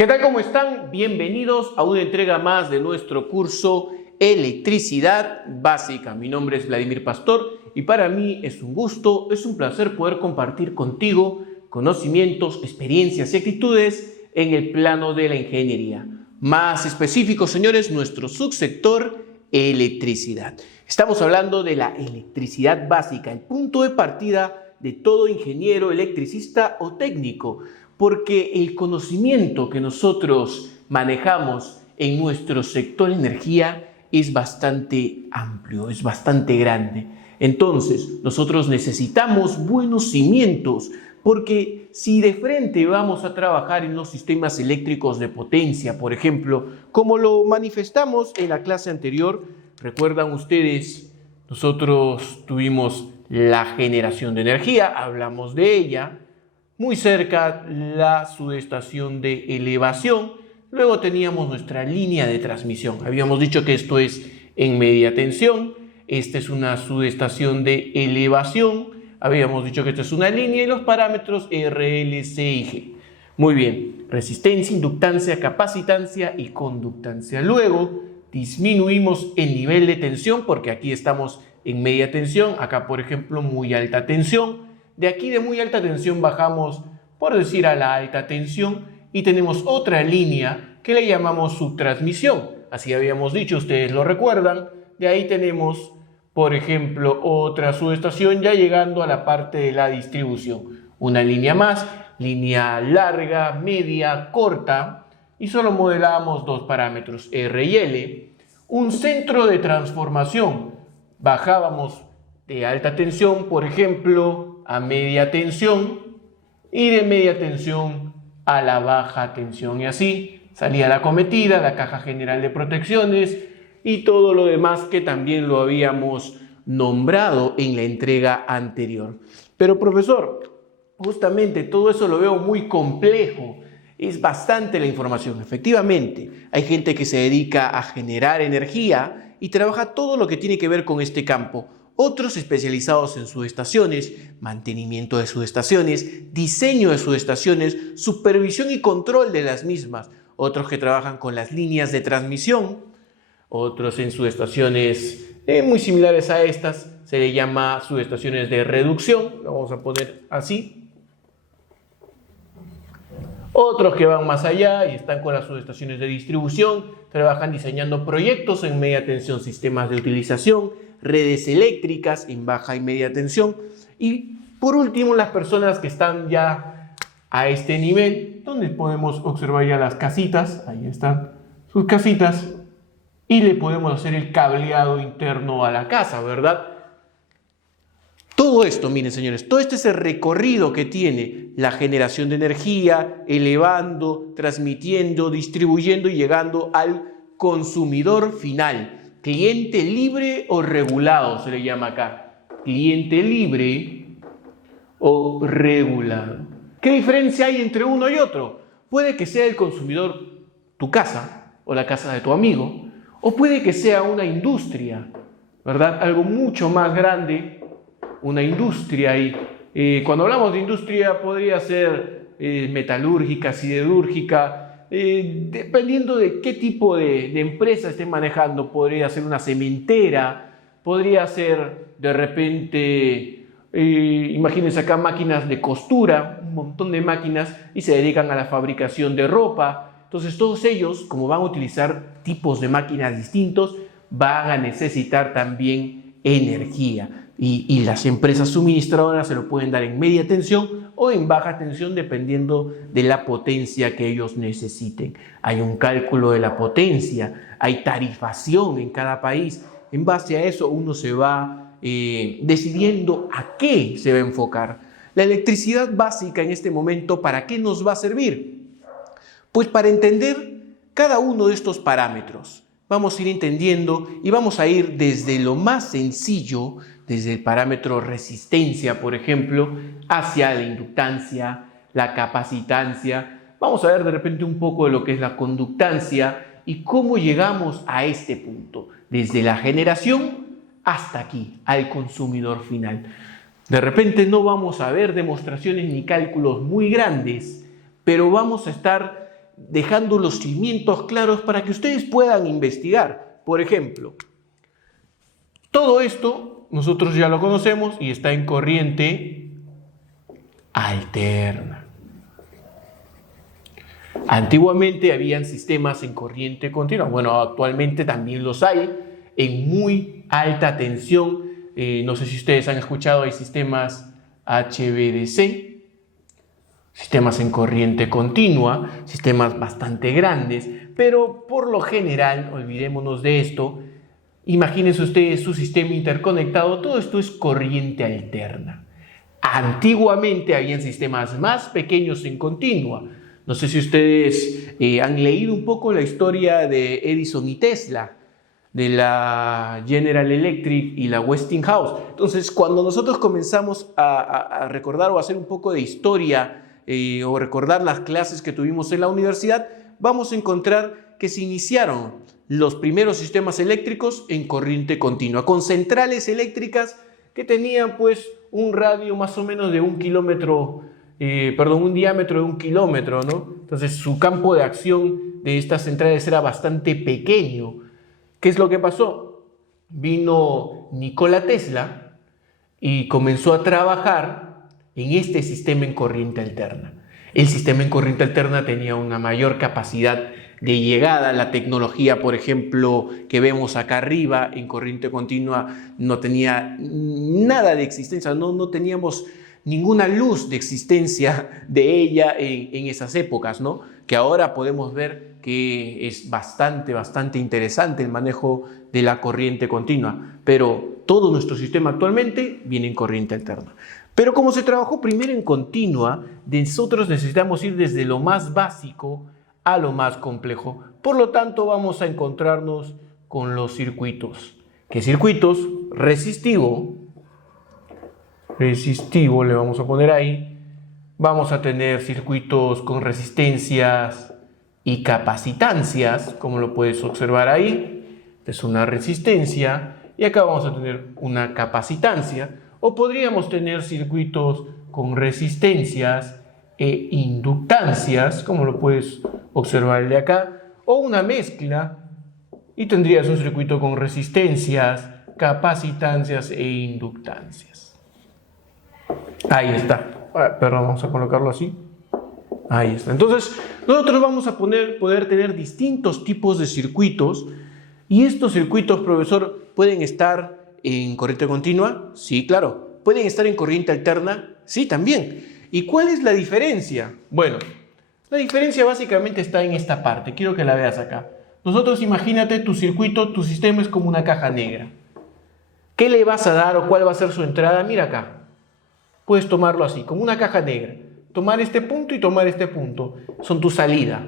¿Qué tal? ¿Cómo están? Bienvenidos a una entrega más de nuestro curso Electricidad Básica. Mi nombre es Vladimir Pastor y para mí es un gusto, es un placer poder compartir contigo conocimientos, experiencias y actitudes en el plano de la ingeniería. Más específico, señores, nuestro subsector electricidad. Estamos hablando de la electricidad básica, el punto de partida de todo ingeniero, electricista o técnico, porque el conocimiento que nosotros manejamos en nuestro sector energía es bastante amplio, es bastante grande. Entonces, nosotros necesitamos buenos cimientos, porque si de frente vamos a trabajar en los sistemas eléctricos de potencia, por ejemplo, como lo manifestamos en la clase anterior, recuerdan ustedes, nosotros tuvimos la generación de energía, hablamos de ella. Muy cerca la subestación de elevación, luego teníamos nuestra línea de transmisión. Habíamos dicho que esto es en media tensión, esta es una subestación de elevación, habíamos dicho que esta es una línea y los parámetros R, L, C y G. Muy bien, resistencia, inductancia, capacitancia y conductancia. Luego disminuimos el nivel de tensión porque aquí estamos en media tensión, acá por ejemplo muy alta tensión. De aquí de muy alta tensión bajamos, por decir, a la alta tensión y tenemos otra línea que le llamamos subtransmisión. Así habíamos dicho, ustedes lo recuerdan. De ahí tenemos, por ejemplo, otra subestación ya llegando a la parte de la distribución. Una línea más, línea larga, media, corta y solo modelamos dos parámetros, R y L. Un centro de transformación. Bajábamos de alta tensión, por ejemplo, a media tensión y de media tensión a la baja tensión. Y así salía la cometida, la caja general de protecciones y todo lo demás que también lo habíamos nombrado en la entrega anterior. Pero profesor, justamente todo eso lo veo muy complejo. Es bastante la información. Efectivamente, hay gente que se dedica a generar energía y trabaja todo lo que tiene que ver con este campo. Otros especializados en subestaciones, mantenimiento de subestaciones, diseño de subestaciones, supervisión y control de las mismas. Otros que trabajan con las líneas de transmisión. Otros en subestaciones muy similares a estas. Se le llama subestaciones de reducción. Lo vamos a poner así. Otros que van más allá y están con las subestaciones de distribución. Trabajan diseñando proyectos en media tensión, sistemas de utilización, redes eléctricas en baja y media tensión. Y por último, las personas que están ya a este nivel, donde podemos observar ya las casitas, ahí están sus casitas, y le podemos hacer el cableado interno a la casa, ¿verdad? Todo esto, miren señores, todo este es el recorrido que tiene la generación de energía, elevando, transmitiendo, distribuyendo y llegando al consumidor final. Cliente libre o regulado se le llama acá. Cliente libre o regulado. ¿Qué diferencia hay entre uno y otro? Puede que sea el consumidor tu casa o la casa de tu amigo, o puede que sea una industria, ¿verdad? Algo mucho más grande, una industria. Y cuando hablamos de industria podría ser metalúrgica, siderúrgica, dependiendo de qué tipo de empresa estén manejando. Podría ser una cementera, podría ser de repente, imagínense acá máquinas de costura, un montón de máquinas y se dedican a la fabricación de ropa. Entonces todos ellos, como van a utilizar tipos de máquinas distintos, van a necesitar también energía. Y las empresas suministradoras se lo pueden dar en media tensión o en baja tensión dependiendo de la potencia que ellos necesiten. Hay un cálculo de la potencia, hay tarifación en cada país. En base a eso uno se va decidiendo a qué se va a enfocar. La electricidad básica en este momento, ¿para qué nos va a servir? Pues para entender cada uno de estos parámetros. Vamos a ir entendiendo y vamos a ir desde lo más sencillo, desde el parámetro resistencia, por ejemplo, hacia la inductancia, la capacitancia. Vamos a ver de repente un poco de lo que es la conductancia y cómo llegamos a este punto, desde la generación hasta aquí, al consumidor final. De repente no vamos a ver demostraciones ni cálculos muy grandes, pero vamos a estar dejando los cimientos claros para que ustedes puedan investigar. Por ejemplo, todo esto nosotros ya lo conocemos y está en corriente alterna. Antiguamente habían sistemas en corriente continua. Bueno, actualmente también los hay en muy alta tensión. No sé si ustedes han escuchado, hay sistemas HVDC, sistemas en corriente continua, sistemas bastante grandes, pero por lo general, olvidémonos de esto, imagínense ustedes su sistema interconectado, todo esto es corriente alterna. Antiguamente habían sistemas más pequeños en continua. No sé si ustedes han leído un poco la historia de Edison y Tesla, de la General Electric y la Westinghouse. Entonces, cuando nosotros comenzamos a recordar o a hacer un poco de historia o recordar las clases que tuvimos en la universidad, vamos a encontrar que se iniciaron los primeros sistemas eléctricos en corriente continua, con centrales eléctricas que tenían pues un radio más o menos de un diámetro de 1 kilómetro, ¿no? Entonces su campo de acción de estas centrales era bastante pequeño. ¿Qué es lo que pasó? Vino Nikola Tesla y comenzó a trabajar en este sistema en corriente alterna. El sistema en corriente alterna tenía una mayor capacidad de llegada. La tecnología, por ejemplo, que vemos acá arriba en corriente continua no tenía nada de existencia, no teníamos ninguna luz de existencia de ella en esas épocas, ¿no? Que ahora podemos ver que es bastante interesante el manejo de la corriente continua, pero todo nuestro sistema actualmente viene en corriente alterna. Pero como se trabajó primero en continua, nosotros necesitamos ir desde lo más básico a lo más complejo. Por lo tanto, vamos a encontrarnos con los circuitos. ¿Qué circuitos? Resistivo le vamos a poner ahí. Vamos a tener circuitos con resistencias y capacitancias, como lo puedes observar ahí. Es una resistencia y acá vamos a tener una capacitancia. O podríamos tener circuitos con resistencias e inductancias, como lo puedes observar de acá, o una mezcla y tendrías un circuito con resistencias, capacitancias e inductancias. Ahí está. Perdón, vamos a colocarlo así. Ahí está. Entonces, nosotros vamos a poder tener distintos tipos de circuitos y estos circuitos, profesor, ¿pueden estar en corriente continua? Sí, claro. ¿Pueden estar en corriente alterna? Sí, también. ¿Y cuál es la diferencia? Bueno, la diferencia básicamente está en esta parte. Quiero que la veas acá. Nosotros, imagínate tu circuito, tu sistema es como una caja negra. ¿Qué le vas a dar o cuál va a ser su entrada? Mira acá. Puedes tomarlo así, como una caja negra. Tomar este punto y tomar este punto. Son tu salida.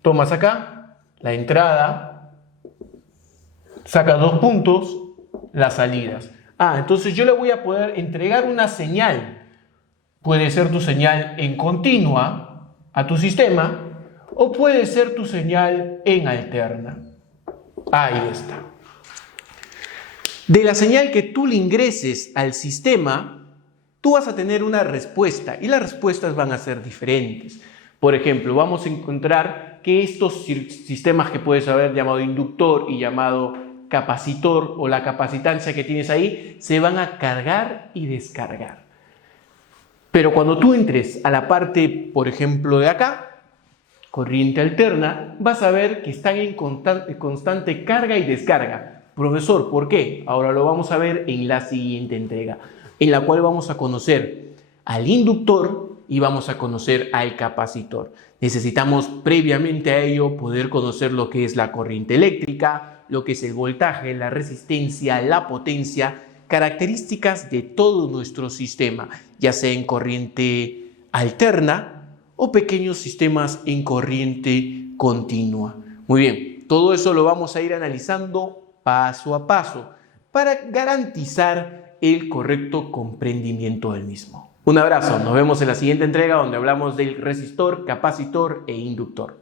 Tomas acá la entrada, sacas 2 puntos, las salidas. Entonces yo le voy a poder entregar una señal. Puede ser tu señal en continua a tu sistema o puede ser tu señal en alterna. Ahí está. De la señal que tú le ingreses al sistema, tú vas a tener una respuesta y las respuestas van a ser diferentes. Por ejemplo, vamos a encontrar que estos sistemas que puedes haber llamado inductor y llamado capacitor o la capacitancia que tienes ahí se van a cargar y descargar. Pero cuando tú entres a la parte, por ejemplo, de acá, corriente alterna, vas a ver que están en constante carga y descarga. Profesor, ¿por qué? Ahora lo vamos a ver en la siguiente entrega, en la cual vamos a conocer al inductor y vamos a conocer al capacitor. Necesitamos previamente a ello poder conocer lo que es la corriente eléctrica, lo que es el voltaje, la resistencia, la potencia, características de todo nuestro sistema, ya sea en corriente alterna o pequeños sistemas en corriente continua. Muy bien, todo eso lo vamos a ir analizando paso a paso para garantizar el correcto comprendimiento del mismo. Un abrazo, nos vemos en la siguiente entrega donde hablamos del resistor, capacitor e inductor.